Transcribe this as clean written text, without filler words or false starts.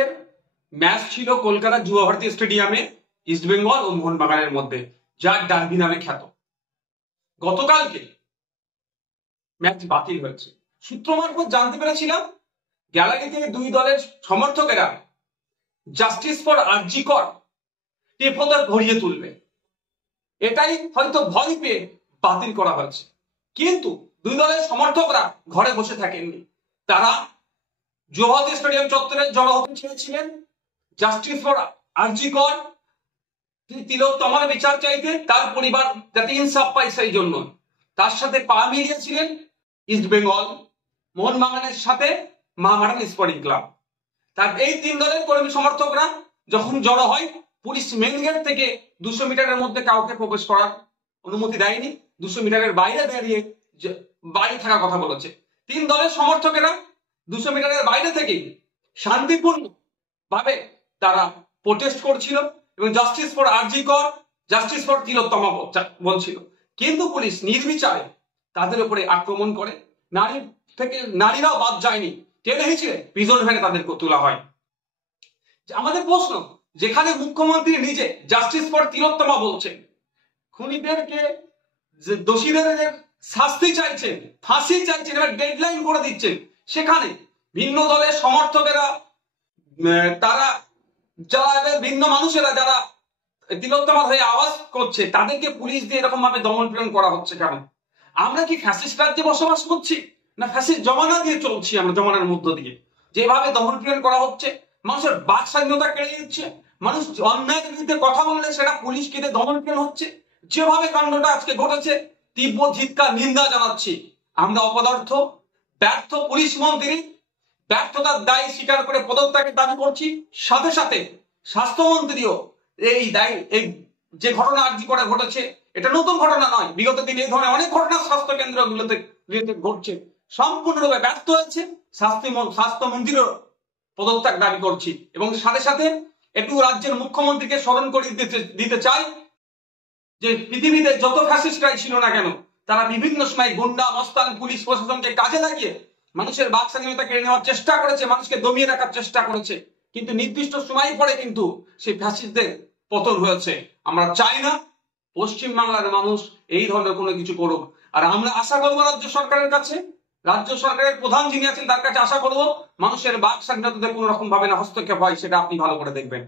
এর ম্যাচ ছিল কলকাতা যুব ভারতী স্টেডিয়ামে ইস্টবেঙ্গল ও মোহনবাগানের মধ্যে, যার ডার্বি নামে খ্যাত। গতকালকে ম্যাচ বাতিল হয়েছে। সূত্র মারফত জানতে পেরেছিলাম গ্যালারি থেকে দুই দলের সমর্থকেরা জাস্টিস ফর আরজি কর টেপোদার ঘড়িয়ে তুলবে, এটাই হয়তো ভয় পেয়ে বাতিল করা হয়েছে। কিন্তু দুই দলের সমর্থকরা ঘরে বসে থাকেননি, তারা যুব ভারতী স্টেডিয়াম চত্বরে জড়ো হতে চেয়েছিলেন জাস্টিস ফর আরজি কর তিলোত্তমার বিচার চাইতে, তার পরিবার যাতে ইনসাফ পায় সেই জন্য। তার সাথে পা মিলিয়েছিলেন ইস্ট বেঙ্গল, মোহনবাগানের সাথে মহামারান স্পোর্টিং ক্লাব। তার এই তিন দলের কর্মী সমর্থকরা যখন জড়ো হয়, পুলিশ মেন গেট থেকে 200 মিটারের মধ্যে কাউকে প্রবেশ করার অনুমতি দেয়নি, 200 মিটারের বাইরে দাঁড়িয়ে বাইরে থাকার কথা বলেছে। তিন দলের সমর্থকেরা 200 মিটারের বাইরে থেকে শান্তিপূর্ণ ভাবে তারা প্রোটেস্ট করছিল এবং জাস্টিস ফর আরজি কর, জাস্টিস ফর তিলোত্তমা বলছিল। কিন্তু পুলিশ নির্বিচারে তাদের উপরে আক্রমণ করে। নারীরাও বাদ যায়নি, টেনে হিঁচড়ে প্রিজন ভ্যানে তাদেরকে তোলা হয়। আমাদের প্রশ্ন, যেখানে মুখ্যমন্ত্রী নিজে জাস্টিস ফর তিলোত্তমা বলছেন, খুনিদেরকে দোষীদের শাস্তি চাইছেন, ফাঁসি চাইছেন, এবার ডেডলাইন করে দিচ্ছেন, সেখানে ভিন্ন দলের সমর্থকেরা তারা যারা ভিন্ন মানুষেরা যারা তিলোত্তমার হয়ে আওয়াজ করছে, তাদেরকে পুলিশ দিয়ে এরকম ভাবে দমন পীড়ন করা হচ্ছে কেন? আমরা কি ফ্যাসিস্ট রাজ্যে বসবাস করছি, না ফ্যাসিস্ট জমানা দিয়ে চলছি? আমরা জমানার মধ্য দিয়ে যেভাবে দমন পীড়ন করা হচ্ছে, মানুষের বাক স্বাধীনতা কেড়ে দিচ্ছে, মানুষ অন্যায়ের বিরুদ্ধে কথা বললে সেটা পুলিশ কেটে দমন পীড়ন হচ্ছে, যেভাবে কাণ্ডটা আজকে ঘটেছে, তীব্র ধিক্কার নিন্দা জানাচ্ছি। আমরা অপদার্থ, ব্যর্থ পুলিশ মন্ত্রী ব্যর্থতার দায় স্বীকার করে পদত্যাগের দাবি করছি। সাথে সাথে স্বাস্থ্যমন্ত্রীও এই দায়, এই যে ঘটনা আরজি করে ঘটেছে, এটা নতুন ঘটনা নয়, বিগত দিনে এই ধরনের অনেক ঘটনা স্বাস্থ্য কেন্দ্রগুলোতে ঘটছে, সম্পূর্ণরূপে ব্যর্থ হয়েছে। স্বাস্থ্যমন্ত্রীরও পদত্যাগ দাবি করছি এবং সাথে সাথে একটু রাজ্যের মুখ্যমন্ত্রীকে স্মরণ করে দিতে চাই যে পৃথিবীতে যত ফ্যাসিস্টরাই ছিল না কেন, তারা বিভিন্ন সময় গুন্ডা মস্তান পুলিশ প্রশাসনকে কাজে লাগিয়ে মানুষের বাক স্বাধীনতা কেড়ে নেওয়ার চেষ্টা করেছে, মানুষকে দমিয়ে রাখার চেষ্টা করেছে, কিন্তু নির্দিষ্ট সময় পরে কিন্তু সেই ফ্যাসিস্টদের পতন হয়েছে। আমরা চাই না পশ্চিমবাংলার মানুষ এই ধরনের কোনো কিছু করুক। আর আমরা আশা করবো রাজ্য সরকারের কাছে, রাজ্য সরকারের প্রধান যিনি আছেন তার কাছে আশা করবো মানুষের বাক স্বাধীনতাতে কোনো রকম ভাবে না হস্তক্ষেপ হয়, সেটা আপনি ভালো করে দেখবেন।